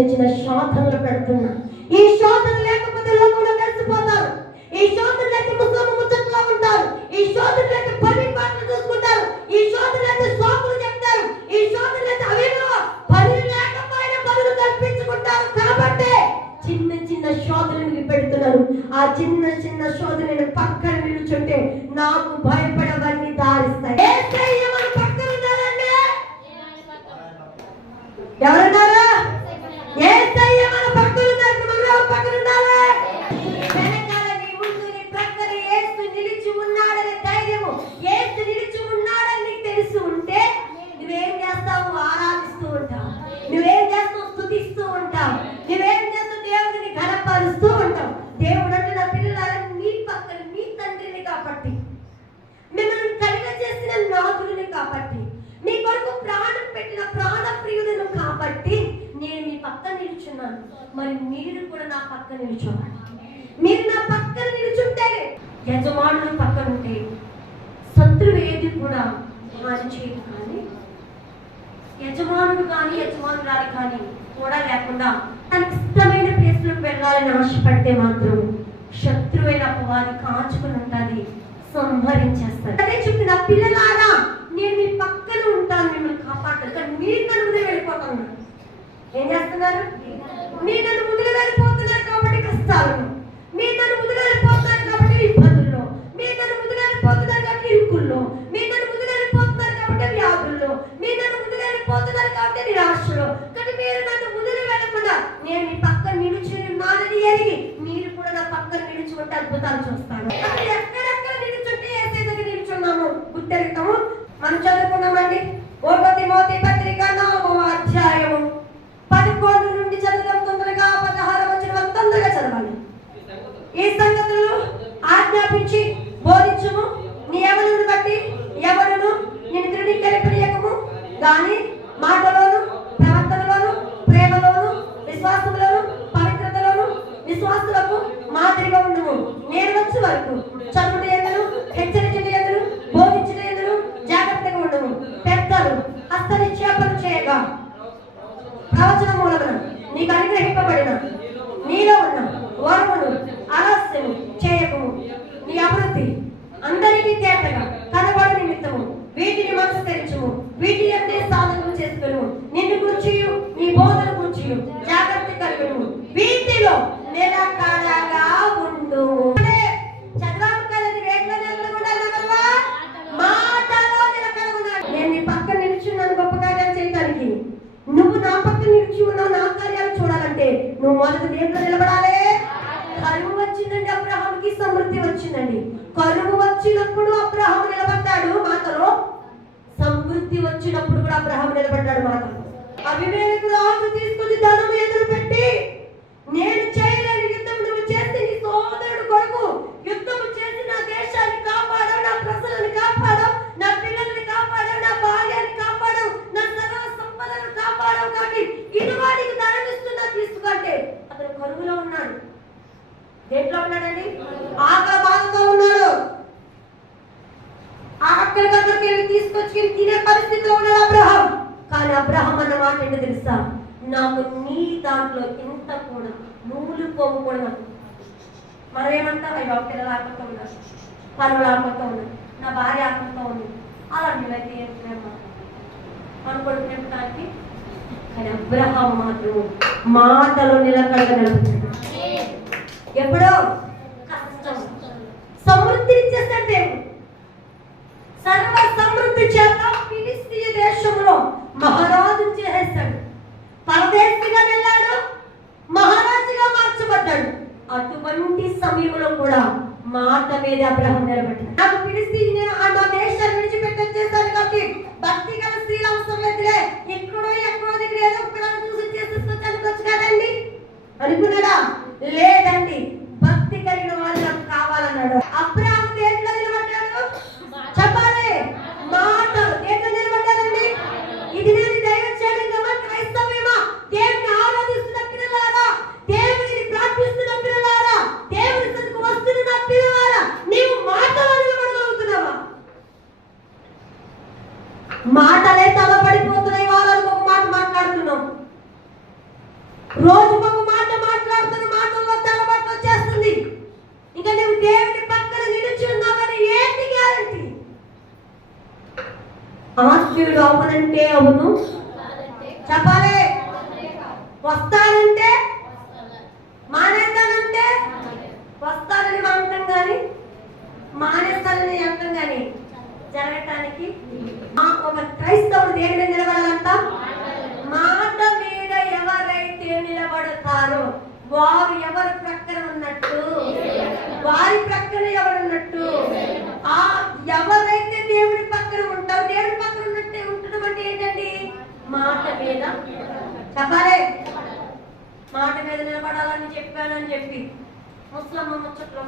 చిన్న చిన్న శోధనలు పెడుతున్నా. ఈ శోధన లేకపోతే లోకంలో కలిసిపోతారు. ఈ శోధన లేక ముచ్చట్లో ఉంటారు. ఈ శోధన లేక పని పాటలు చూసుకుంటారు. ఈ శోధన లేక సోకులు చెప్తారు. ఈ శోధన లేక అవేమో పనులు లేకపోయినా పనులు కల్పించుకుంటారు. కాబట్టి చిన్న చిన్న శోధనలు పెడుతున్నారు. ఆ చిన్న చిన్న శోధనను పక్కన నిలుచుంటే నాకు భయపడవన్నీ దారిస్తాయి. పక్కన ఉన్నారండి ఎవరున్నారా? యేసయ్య మన పక్కన ఉన్నారు. మనం పక్కన ఉండాలి. వెనకాల నీ ముందు నీ ప్రక్కన యేసు నిలిచి ఉన్నాడనే ధైర్యము, యేసు నిలిచి ఉన్నాడని నీకు తెలిసి ఉంటే నువ్వేం చేస్తావు? ఆరాధిస్తూ ఉంటావు. నువ్వేం చేస్తావు? స్తుతిస్తూ ఉంటావు. నువ్వేం చేస్తావు? దేవుడిని ఘనపరుస్తూ ఉంటావు. దేవుడు అంటే నా పిల్లల మీ పక్కన మీ తండ్రిని కాబట్టి, మిమ్మల్ని కలిగ చేసిన నాథుడిని కాబట్టి, మీ కొరకు ప్రాణం పెట్టిన ప్రాణ ప్రియులను కాబట్టి నేను మీ పక్కన నిలుచున్నాను. మరి మీరు కూడా నా పక్కన నిలుచోవాలి. మీరు నా పక్కన నిలుచుంటే, యజమానులు పక్కన ఉంటే శత్రువు ఏది కూడా హాని చేయదు. కానీ యజమానుడు కానీ యజమానురాలు కానీ కూడా లేకుండా తనకి ఇష్టమైన ప్లేస్లకు వెళ్ళాలని ఆశపడితే మాత్రం శత్రువైన అపవాది కాచుకుని ఉంటుంది, సంహరించేస్తారు. అదే చెప్పిన పిల్లలారా, నేను మీ పక్కన ఉంటాను, మిమ్మల్ని కాపాడతాను. కానీ మీరు నన్ను ముందు వెళ్ళిపోతాను. ఏం చేస్తున్నారు? మీరు నన్ను ముందుగా వెళ్ళిపోతున్నారు కాబట్టి కష్టాలను, మీరు నన్ను ముందుగా వెళ్ళిపోతున్నారు కాబట్టి ఇబ్బందుల్లో, మీరు నన్ను ముందుగా వెళ్ళిపోతున్నారు కాబట్టి ఇరుకుల్లో, మీరు నన్ను ముందుగా వెళ్ళిపోతున్నారు కాబట్టి వ్యాధుల్లో, మీరు నన్ను ముందుగా వెళ్ళిపోతున్నారు కాబట్టి నిరాశలో. కానీ మీరు నన్ను ముందుగా వెళ్ళకుండా నేను మీ పక్కన నిలిచి ఉన్నానని ఎరిగి మీరు కూడా నా పక్కన నిలుచుకుంటే అద్భుతాలు చూస్తాను. ఎక్కడెక్కడ నిలుచుంటే ఏసై దగ్గర నిలుచున్నాము గుర్తెరుగుతాము. మనం చదువుకున్నామండి. 1 తిమోతి పత్రిక 4వ అధ్యాయము 11 నుండి చదవడం తొందరగా 16 వచనం తొందరగా చదవాలి. ఈ సంగతులు ఆజ్ఞాపించి బోధించుము. నీ ఎవరిని బట్టి ఎవరును నేను తృణీకరింపనీయకము గాని మాటలోను ప్రవర్తనలోను ప్రేమలోను విశ్వాసంలోను పవిత్రతలోను విశ్వాసులకు మాదిరిగా ఉండుము. నేను వచ్చే వరకు చదువుట యందును హెచ్చరించుట యందును బోధించుట యందును జాగ్రత్తగా ఉండుము. పెద్దలు హస్తనిక్షేపణ చేయగా ప్రవచన మూలమున నీకు అనుగ్రహింపబడిన నీలో ఉన్న వరమును ఆలస్యము చేయకము. నీ అభివృద్ధి అందరికీ తేటగా కనబడు నిమిత్తము వీటిని మనసు తెరచుము. వీటి అందే సాధనలు చేసుకును. నిన్ను కూర్చియు నీ బోధన కూర్చియు జాగ్రత్త కలుగును. వీటిలో నిలకడగా ఉండు. చదవడం కదండి, రేట్ల కూడా మాటలో నిలకడగా. నేను నీ పక్కన నిలుచున్నాను గొప్ప కార్యాలు చేయడానికి. నువ్వు నా పక్కన నిలిచి ఉన్నావు నా కార్యాలు చూడాలంటే నువ్వు మొదటి దేంట్లో నిలబడాలి. కరువు వచ్చిందండి అబ్రహాముకి, సమృద్ధి వచ్చిందండి. కరువు వచ్చినప్పుడు అబ్రహాము నిలబడ్డాడు మాటలో, సమృద్ధి వచ్చినప్పుడు కూడా అబ్రహాము నిలబడ్డాడు మాటలో. అబీమెలెకు రాజు తీసుకొచ్చి ధనం ఎదురు పెట్టి, నేను చేయలేని యుద్ధం నువ్వు చేస్తే నీ సోదరుడు కొరకు యుద్ధం చేసి నా దేశాన్ని కాపాడవు, నా ప్రజలను కాపాడవు, నా పిల్లల్ని కాపాడవు, నా భార్యని కాపాడవు, నా సర్వ సంపదను కాపాడవు. కానీ ఇటువాడికి ధనం ఇస్తున్నా తీసుకుంటే అతను కరువులో ఉన్నాడు. దేంట్లో ఉన్నాడండి? ఆకలి బాధతో ఉన్నాడు. అక్కడికక్కడికి వెళ్ళి తీసుకొచ్చి తినే పరిస్థితిలో ఉన్నాడు అబ్రహాం. కానీ అబ్రహాం అన్న మాట ఏంటో తెలుసా? నాకు నీ దాంట్లో ఇంత కూడా నూలు పోకూడదు. మనం ఏమంటాం? అయ్యో పిల్లలు ఆకలితో ఉన్నారు, పనులు ఆకలితో ఉన్నారు, నా భార్య ఆకలితో ఉంది, అలాంటివైతే మన కొడుకు నింపడానికి. కానీ అబ్రహాం మాత్రం మాటలో నిలకడగా నిలుపుతాడు. ఎప్పుడో కష్టం సమృద్ధిని చేస్తాడు దేవుడు. సర్వ సమృద్ధి చేత ఫిలిస్తీయ దేశంలో మహారాజు చేసేస్తాడు. పరదేశిగా వెళ్ళాడు, మహారాజుగా మార్చబడ్డాడు. అటువంటి సమయంలో కూడా మాట మీద అబ్రహాం నిలబడ్డాడు. నాకు ఫిలిస్తీయ నా దేశాన్ని విడిచిపెట్టేస్తాను కాబట్టి భక్తి గల స్త్రీల అవసరం లేదులే, ఎక్కడో దగ్గర ఏదో ఒక్కదాన్ని చూసి చేసేసుకోవచ్చు కదండి అనుకున్నాడా? లేదండి, భక్తి కలిగిన వాళ్ళు నాకు కావాలన్నాడు. అబ్రహాం దేంట్లో నిలబడ్డాడు? చెప్పాలి, మాటలు దేంట్లో నిలబడ్డాడండి? ఇది నేను దైవజనంగా క్రైస్తవ్యమా? దేవుని ఆరాధిస్తున్న పిల్లలారా, దేవుని ప్రార్థిస్తున్న పిల్లలారా, దేవుని సన్నిధికి వస్తున్న పిల్లలారా, నీవు మాటలో నిలబడగలుగుతున్నావా? మాటలే తలపడిపోతున్నాయి. వాళ్ళకి ఒక మాట మాట్లాడుతున్నాం. రోజుకొక మాట మాట్లాడుతున్న మాటల్లో తలబట్టు వచ్చేస్తుంది. ఇంకా నువ్వు దేవుని పక్కన నిలిచి ఉన్నావని ఏంటి గ్యారంటీ? ఆత్మీయుడు అవునంటే అవును చెప్పాలి, వస్తానంటే మానేస్తానంటే వస్తానని అంటాం కానీ మానేస్తానని అంటాం కానీ జరగటానికి ఒక క్రైస్తవుడు దేని మీద నిలబడాలంట? మాట మీద ఎవరైతే నిలబడతారో వారు ఎవరి ప్రక్కన ఉన్నట్టు, వారి ప్రక్కన ఎవరున్నట్టు. ఆ ఎవరైతే దేవుడి పక్కన ఉంటారో దేవుడి పక్కన ఉన్నట్టే ఉండడం అంటే ఏంటండి? మాట మీద చెప్పాలి, మాట మీద నిలబడాలని చెప్పానని చెప్పి ముస్లమ్మ ముచ్చట్లో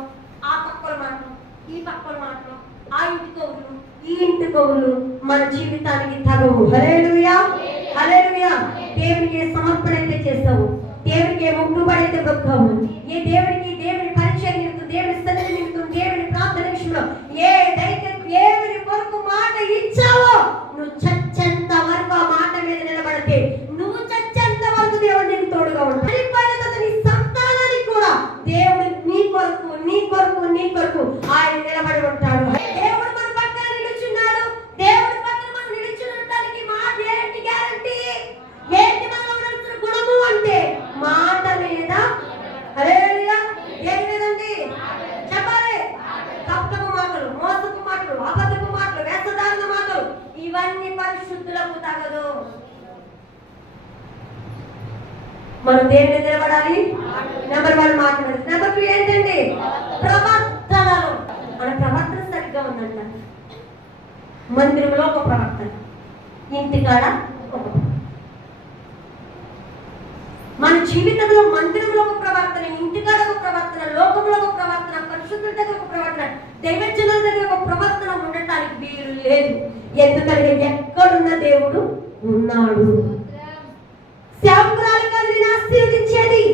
ఆ పక్కల మాటలు ఈ పక్కల మాటలు, ఆ ఇంటి కవులు ఈ ఇంటి కవులు మన జీవితానికి తగవు. హల్లెలూయా హల్లెలూయా. దేవునికి ఏ సమర్పణ అయితే చేస్తావు, దేవునికి ఏ మొక్కుబడైతే మొక్కావు, ఏ దేవునికి దేవుని పరిచయం నిమిత్తం, దేవుని సన్నిధి నిమిత్తం, దేవుని ప్రార్థన విషయంలో ఏదైతే దేవుని కొరకు మాట ఇచ్చావో నువ్వు చచ్చేంత వరకు ఆ మాట మీద నిలబడితే, నువ్వు చచ్చేంత వరకు దేవుడు నీకు తోడుగా ఉంటాడు. నీ సంతానానికి కూడా దేవుడు నీ కొరకు నీ కొరకు నీ కొరకు ఆయన నిలబడి ఉంటాడు. దేవుడు మన పక్కన నిలుచున్నాడు. దేవుడి పక్కన మనం నిలిచి ఉండడానికి మాట ఏంటి గ్యారంటీ? ఏంటి మనలో ఉన్న గుణము అంటే మాట మీద. హల్లెలూయా. ఏం లేదండి చెప్పాలి. తప్పకు మాటలు, మోసపు మాటలు, అబద్ధపు మాటలు, వేషధారణ మాటలు ఇవన్నీ పరిశుద్ధులకు తగదు. మనం దేని మీద నిలబడాలి? నెంబర్ 1 మాట్లాడాలి. నెంబర్ 2 ఏంటండి? ప్రవర్తనలో మన ప్రవర్తన సరిగ్గా ఉందంట. మందిరంలో ఒక ప్రవర్తన, ఇంటికాడ ఒక మన జీవితంలో మందిరంలో ఒక ప్రవర్తన, ఇంటికాడ ఒక ప్రవర్తన, లోకంలో ఒక ప్రవర్తన, పరిశుద్ధుల దగ్గర ఒక ప్రవర్తన, దైవజనుల దగ్గర ఒక ప్రవర్తన ఉండటానికి వీలు లేదు. ఎందుకంటే ఎక్కడున్న దేవుడు ఉన్నాడు. శాంపురాలు కాదు నేను ఆశీర్వదించేది,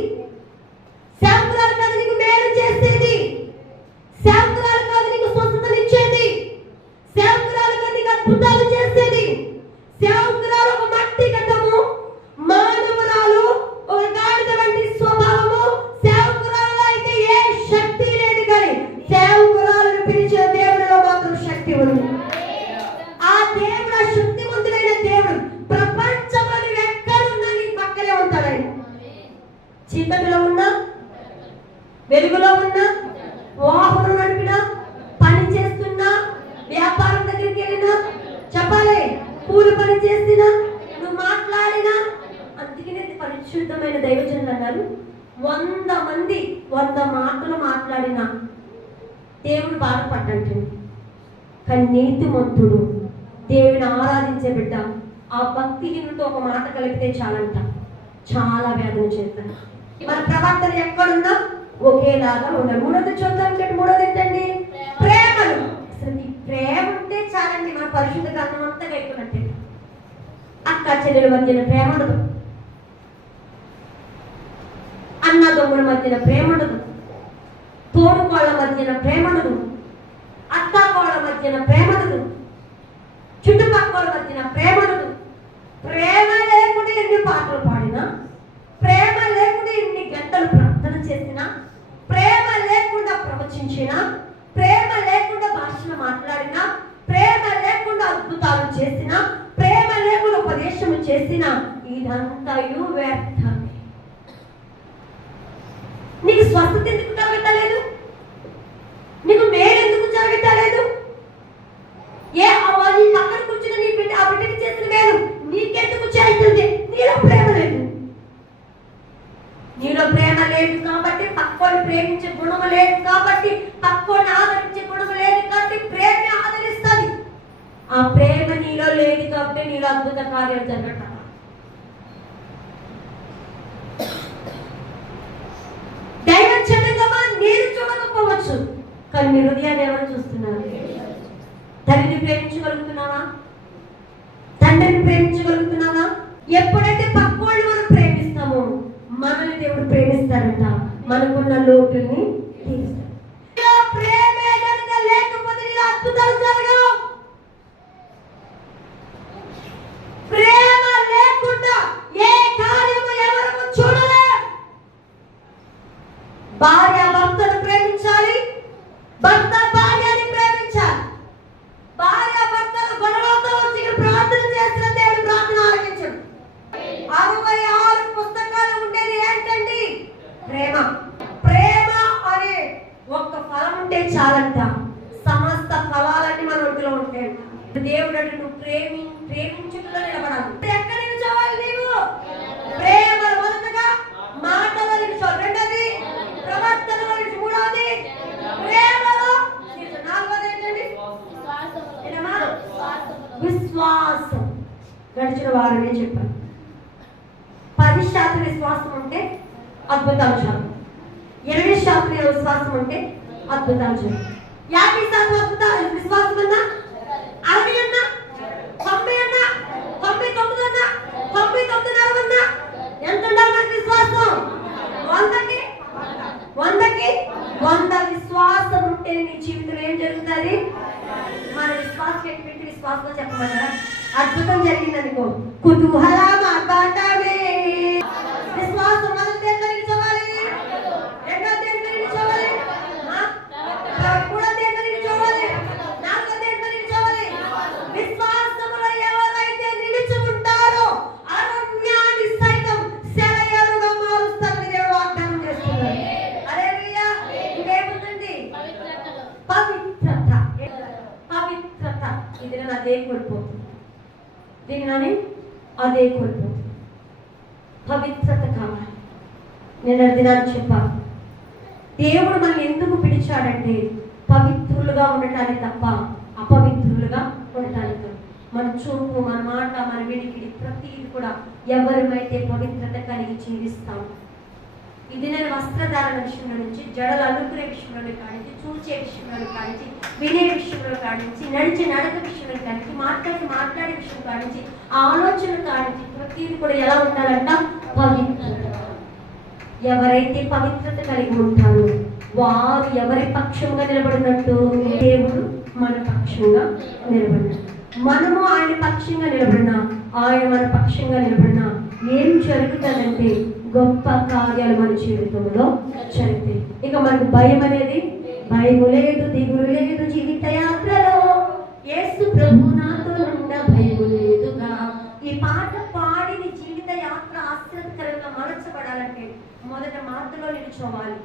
శాంపురాలు కాదు నీకు మేలు చేసేది, శాంపురాలు కాదు నీకు స్వస్థతనిచ్చేది, శాంపురాలు కాదు నీకు అద్భుతాలు చేసేది. శాంపురాలు ఒక మట్టి ఘటము, మానవురాలు ఒక గాడిద వంటి స్వభావము. శాంపురాలలో అయితే ఏ శక్తి లేదు, కానీ శాంపురాలను పిలిచే దేవుడిలో మాత్రం శక్తి ఉంది. ఆ దేవుడు ఆ శక్తివంతుడైన దేవుడు ప్రపంచంలో ఎక్కడున్నా నీ పక్కనే ఉంటాడు. చీకటిలో ఉన్నా, వెలుగులో ఉన్నా, వాహనం నడిపినా, పని చేస్తున్నా, వ్యాపారం దగ్గరికి వెళ్ళినా చెప్పాలి, పూలు పని చేసినా, నువ్వు మాట్లాడినా. అందుకనే పరిశుద్ధమైన దైవజనులు అన్నారు, 100 మంది 100 మాటలు మాట్లాడినా దేవుడు బాధపడ్డంటుంది. కానీ నీతిమంతుడు, దేవుని ఆరాధించే బిడ్డ ఆ భక్తిహీనుడితో ఒక మాట కలిపితే చాలంట, చాలా వేదన చేస్తాను. మన ప్రవర్తన ఎక్కడున్నా ఒకేలాగా ఉండాలి. మూడోది చూద్దాం. మూడోది ఏంటండి? ప్రేమలు. అసలు ఈ ప్రేమ ఉంటే చాలండి, మన పరిశుద్ధ గ్రంథం అంతా అయిపోయినట్టే. అక్క చెల్లెల మధ్యన ప్రేమ ఉండదు, అన్న తమ్ముల మధ్యన ప్రేమ ఉండదు, తోడుకోళ్ళ మధ్యన ప్రేమ ఉండదు, అత్త కోళ్ళ మధ్యన ప్రేమ ఉండదు, చుట్టుపక్కల మధ్యన ప్రేమ ఉండదు. ప్రేమ లేకుండా ఎన్ని పాటలు పాడినా, ప్రేమ లేకుండా ఎన్ని గంటలు ప్రార్థన చేసినా, ప్రేమ లేకుండా ప్రవచించినా, ప్రేమ లేకుండా భాషను మాట్లాడినా, ప్రేమ లేకుండా అద్భుతాలు చేసినా, ప్రేమ లేకుండా ఉపదేశము చేసినా ఇదంతయు వ్యర్థమే. నీకు స్వస్థత ఎందుకు కలగటలేదు? నీకు మేలు ఎందుకు జరగటలేదు? ఏ నీ పక్కన కూర్చుని నీ బిడ్డ ఆ బిడ్డకి చేసిన మేలు నీకెందుకు చేస్తుంది? నీలో ప్రేమ లేదు. నీలో ప్రేమ లేదు కాబట్టి, పక్కోని ప్రేమించే గుణం లేదు కాబట్టి, పక్కోని ఆదరించే గుణం లేదు కాబట్టి ప్రేమ ఆదరిస్తుంది. ఆ ప్రేమ నీలో లేదు కాబట్టి నీలో అద్భుత కార్యాలు జరగట. దైవం చెడ్డగా నేను చూడకపోవచ్చు, కానీ మీ హృదయాన్ని ఎవరు చూస్తున్నారు? తల్లిని ప్రేమించగలుగుతున్నావా? తండ్రిని ప్రేమించగలుగుతున్నావా? ఎప్పుడైతే పక్కోళ్ళు మనం ప్రేమిస్తామో మనల్ని దేవుడు ప్రేమిస్తారంట, మనకున్న లోటుల్ని తీరుస్తాడు. ప్రేమే కనుక లేకపోతే ఇలా అద్భుతాలు జరగవు. ప్రేమ లేకుండా ఏ కార్యము ఎవరు చూడలేరు. గడిచిన వారమే చెప్పాను. 10% విశ్వాసం ఉంటే అద్భుతాలు చాలు. 20% విశ్వాసం ఉంటే అద్భుతాలు చాలు. 50% అద్భుతాలు విశ్వాసం ఉన్నా, 60 అన్నా, 90 అన్నా, 99 అన్నా, 99.5 అన్నా ఎంత ఉండాలి మనకి విశ్వాసం? 100కి 100 విశ్వాసం ఉంటే నీ జీవితంలో ఏం జరుగుతుంది? మన విశ్వాసం పెట్టి విశ్వాసం చెప్పమన్నారా? అద్భుతం జరిగిందనుకో, కుతూహలం ఆర్భాటమే. విశ్వాసం మొదటి దేంట్లో నిలిచోవాలి, రెండో దేంట్లో నిలిచోవాలి, మూడో దేంట్లో నిలిచోవాలి, నాలుగో దేంట్లో నిలిచోవాలి. విశ్వాసములో ఎవరైతే నిలిచి ఉంటారో అరణ్యాన్ని సైతం సెలయేరుగా మారుస్తారని దేవుడు వాగ్దానం చేస్తున్నాడు. హల్లెలూయా. ఇంకేముందండి? పవిత్రత. పవిత్రత ఇది నేను అదే కోల్పోతుంది, దీనిలోనే అదే కోల్పోతుంది. పవిత్రత కావాలి. నేను దినాన్ని చెప్పాను, దేవుడు మనల్ని ఎందుకు పిలిచాడంటే పవిత్రులుగా ఉండటానికి తప్ప అపవిత్రులుగా ఉండటానికి. మన చూపు, మన మాట, మన వినికిడి ప్రతిదీ కూడా ఎవరిమైతే పవిత్రత కలిగి జీవిస్తాం. ఇది నేను వస్త్రధారణ విషయంలో నుంచి, జడలు అల్లుకునే విషయంలో కానించి, చూచే విషయంలో కానించి, వినే విషయంలో కానించి, నడిచే నడక విషయంలో కానించి, మాట్లాడే విషయం కానించి, ఆలోచన కానించి ప్రతిదీ కూడా ఎలా ఉండాలంట? పవిత్రత. ఎవరైతే పవిత్రత కలిగి ఉంటారో వారు ఎవరి పక్షంగా నిలబడినట్టు? దేవుడు మన పక్షంగా నిలబడినట్టు. మనము ఆయన పక్షంగా నిలబడినా, ఆయన మన పక్షంగా నిలబడినా ఏం జరుగుతుందంటే గొప్ప కార్యాలు మన జీవితంలో జరుగుతాయి. ఇక మనకు భయం అనేది భయం లేదు, దిగులు లేదు. జీవిత యాత్రలో యేసు ప్రభు నాతో నుండ భయం లేదుగా. ఈ పాట పాడి నీ జీవిత యాత్ర ఆశ్చర్యకరంగా మలచబడాలంటే మొదట మాటలో నిలుచోవాలి,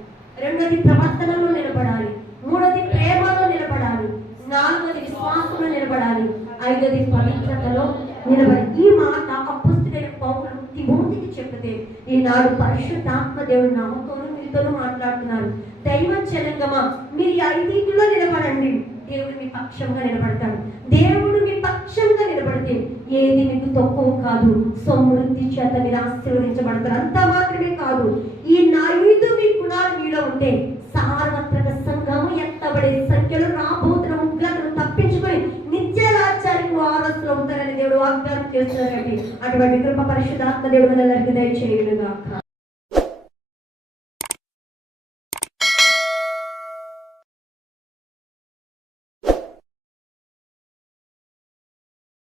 రెండోది ప్రవర్తనలో నిలబడాలి, మూడోది ప్రేమలో నిలబడాలి, నాలుగోది విశ్వాసంలో నిలబడాలి, ఐదోది పవిత్రతలో నిలబడి. ఈ మాట అపొస్తలుడైన పౌలు తిమోతికి చెప్తే ఈనాడు పరిశుద్ధాత్మ దేవుడు నామతోనూ మీతోనూ మాట్లాడుతున్నారు. దైవ జనంగమా, మీరు ఈ ఐదింటిలో నిలబడండి, దేవుడు మీ పక్షంగా నిలబడతాడు. దేవుడు మీ పక్షంగా నిలబడితే ఏది మీకు తక్కువ కాదు, సమృద్ధి చేత మీరు ఆశీర్వదించబడతారు. అంత మాత్రమే కాదు, ఈ 5 మీ గుణాలు మీలో ఉంటే సార్వత్రిక సంఘము ఎత్తబడే సంఖ్యలో రాబోతున్న ఉగ్రతను తప్పించుకొని నిత్య రాజ్యానికి వారసులు అవుతారని దేవుడు వాగ్దానం చేస్తున్నారండి. అటువంటి కృప పరిశుద్ధాత్మ దేవుడు అందరికీ దయచేయునుగాక.